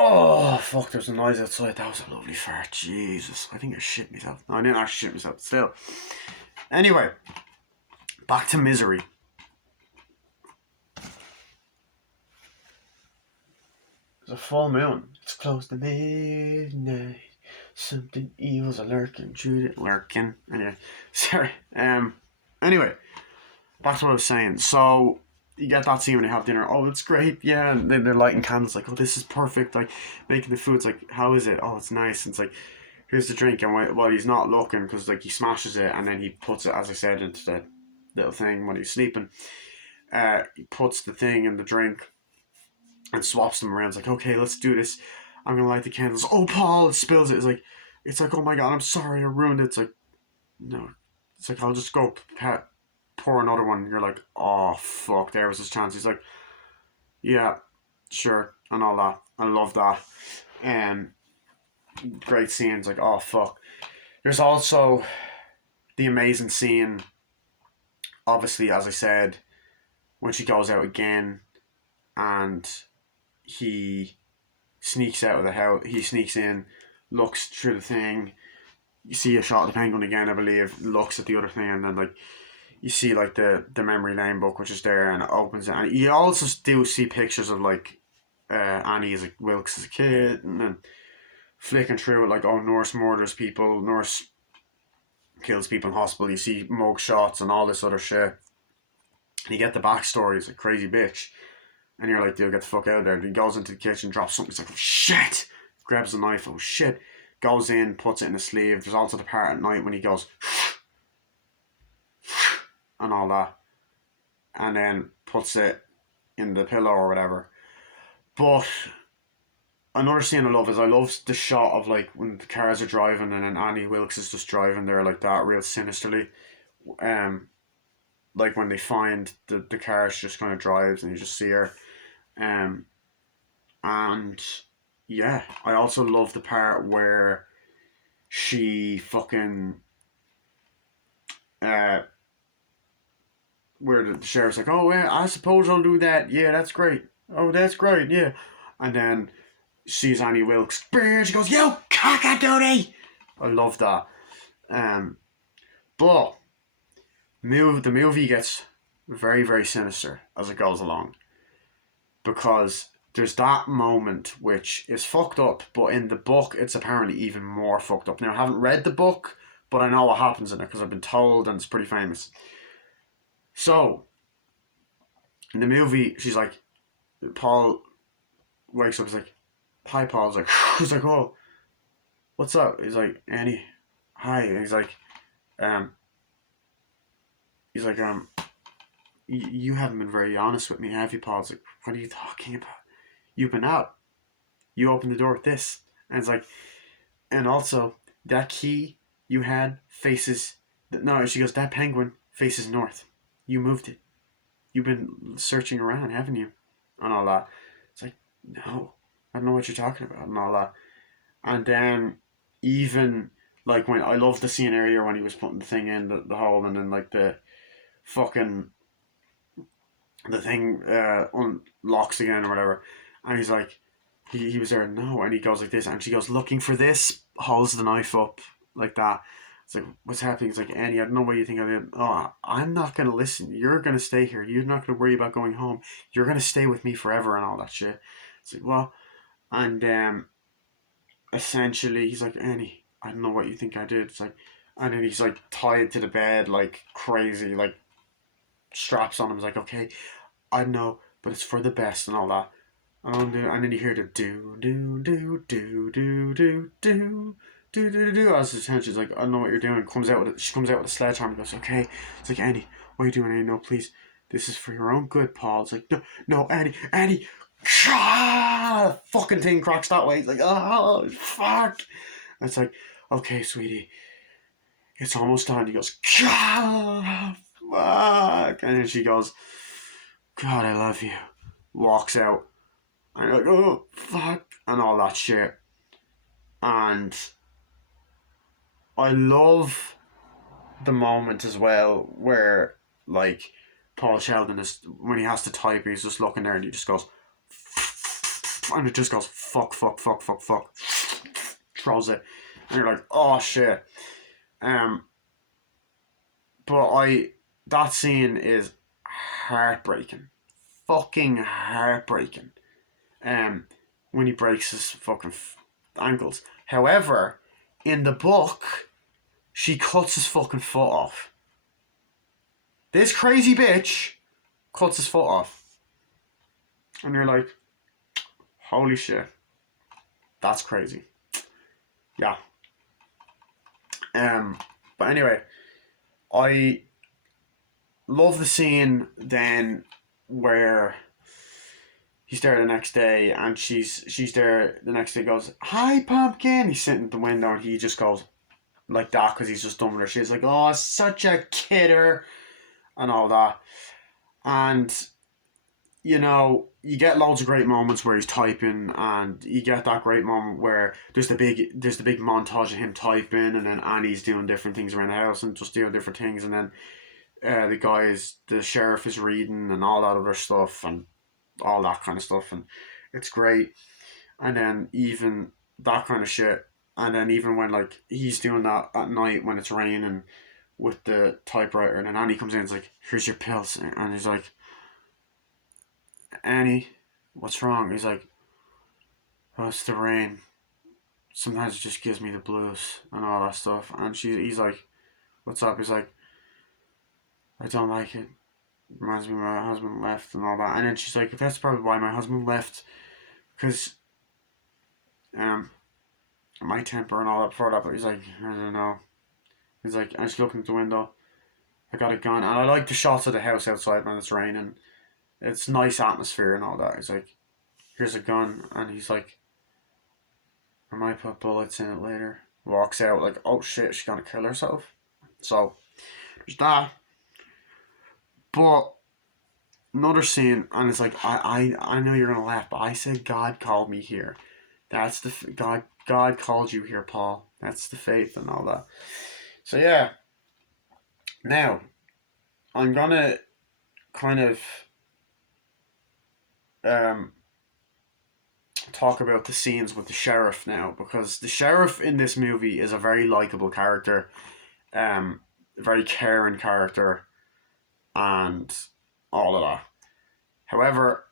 Oh, fuck, there's a noise outside. That was a lovely fart. Jesus. I think I shit myself. No, I didn't actually shit myself. Still. Anyway, back to Misery. There's a full moon. It's close to midnight. Something evil's a lurking. Lurking. Anyway, sorry. Anyway, back to what I was saying. So, you get that scene when they have dinner. Oh, it's great. Yeah, and then they're lighting candles. Like, oh, this is perfect. Like, making the food. It's like, how is it? Oh, it's nice. And it's like, here's the drink. And while he's not looking, because like he smashes it and then he puts it, as I said, into the little thing when he's sleeping. He puts the thing in the drink and swaps them around. It's like, okay, let's do this. I'm gonna light the candles. Oh, Paul! It spills it. It's like, oh my god, I'm sorry, I ruined it. It's like, no. It's like, I'll just go pour another one. You're like, oh fuck, there was his chance. He's like, yeah, sure, and all that. I love that. Great scenes. Like, oh fuck. There's also the amazing scene. Obviously, as I said, when she goes out again, and he sneaks out of the house. He sneaks in, looks through the thing. You see a shot of the penguin again, I believe. Looks at the other thing, and then like you see like the memory lane book, which is there, and it opens it. And you also do see pictures of like Annie as a Wilkes as a kid, and then flicking through it like, oh, Norse murders people, Norse kills people in hospital. You see mug shots and all this other shit. And you get the backstory. It's a crazy bitch. And you're like, dude, get the fuck out of there. He goes into the kitchen, drops something. He's like, oh shit! Grabs the knife, oh shit. Goes in, puts it in his sleeve. There's also the part at night when he goes, and all that. And then puts it in the pillow or whatever. But another scene I love is I love the shot of like when the cars are driving and then Annie Wilkes is just driving there like that, real sinisterly. Like when they find the car, she just kind of drives and you just see her. And yeah, I also love the part where she fucking where the sheriff's like, oh yeah, I suppose I'll do that. Yeah, that's great. Oh, that's great. Yeah, and then sees Annie Wilkes. She goes, you cockadooty. I love that. But the movie gets very, very sinister as it goes along, because there's that moment which is fucked up, but in the book it's apparently even more fucked up. Now I haven't read the book, but I know what happens in it because I've been told, and it's pretty famous. So in the movie, she's like, Paul wakes up. He's like, hi, Paul. He's like, oh, what's up? He's like, Annie, hi. And um, he's like, you haven't been very honest with me, have you, Paul? It's like, what are you talking about? You've been out. You opened the door with this. And it's like, and also, that key you had faces, no, she goes, that penguin faces north. You moved it. You've been searching around, haven't you? And all that. It's like, no, I don't know what you're talking about, and all that. And then, even, like, when, I love the scene earlier when he was putting the thing in the hole, and then, like, the fucking, the thing unlocks again or whatever. And he's like, he was there, no, and he goes like this, and she goes, looking for this, holds the knife up like that. It's like, what's happening? It's like, Annie, I don't know what you think of it. Oh, I'm not going to listen. You're going to stay here. You're not going to worry about going home. You're going to stay with me forever and all that shit. It's like, well, and essentially, he's like, Annie, I don't know what you think I did. It's like, and then he's like tied to the bed like crazy, like straps on him. He's like, okay, I know, but it's for the best and all that. And then you hear the do do do do do do do do. As his hand, she's like, I don't know what you're doing. She comes out with a sledgehammer and goes, okay. It's like, Annie, what are you doing, Annie? No, please. This is for your own good, Paul. It's like, no, no, Annie. Fucking thing cracks that way. It's like, oh, fuck. And it's like, okay, sweetie. It's almost done. He goes, fuck. And then she goes, God, I love you. Walks out. And you're like, oh, fuck. And all that shit. And I love the moment as well where, like, Paul Sheldon is, when he has to type, he's just looking there and he just goes, and it just goes, fuck, throws it, and you're like, oh shit. Um, but that scene is heartbreaking, fucking heartbreaking. When he breaks his fucking ankles. However, in the book, she cuts his fucking foot off. This crazy bitch cuts his foot off. And you're like, holy shit. That's crazy. Yeah. But anyway, I love the scene then where he's there the next day and she's there the next day, goes, hi pumpkin. He's sitting at the window and he just goes like that because he's just done with her. She's like, oh, such a kidder and all that. And you know, you get loads of great moments where he's typing, and you get that great moment where there's the big montage of him typing, and then Annie's doing different things around the house and just doing different things, and then the sheriff is reading and all that other stuff and all that kind of stuff, and it's great. And then even that kind of shit, and then even when like he's doing that at night when it's raining with the typewriter, and then Annie comes in and is like, here's your pills, and he's like, Annie, what's wrong? He's like, oh, it's the rain. Sometimes it just gives me the blues and all that stuff. And he's like, what's up? He's like, I don't like it. Reminds me of my husband left and all that. And then she's like, that's probably why my husband left, because my temper and all that before that. But he's like, I don't know. He's like, I just look at the window. I got a gun, and I like the shots of the house outside when it's raining. It's nice atmosphere and all that. He's like, here's a gun, and he's like, I might put bullets in it later. Walks out like, oh shit, she's gonna kill herself. So there's that. But another scene, and it's like, I know you're gonna laugh, but I said God called me here. That's the God called you here, Paul. That's the faith and all that. So yeah. Now I'm gonna kind of talk about the scenes with the sheriff now, because the sheriff in this movie is a very likable character, a very caring character, and all of that. However,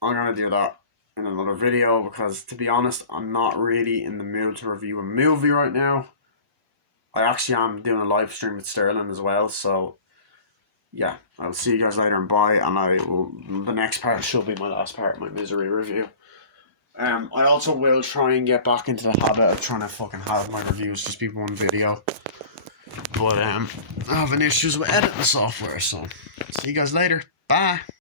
I'm gonna do that in another video because, to be honest, I'm not really in the mood to review a movie right now. I actually am doing a live stream with Sterling as well, so yeah, I'll see you guys later and bye. And the next part should be my last part of my misery review. I also will try and get back into the habit of trying to fucking have my reviews just be one video. But I'm having issues with editing software, so see you guys later. Bye.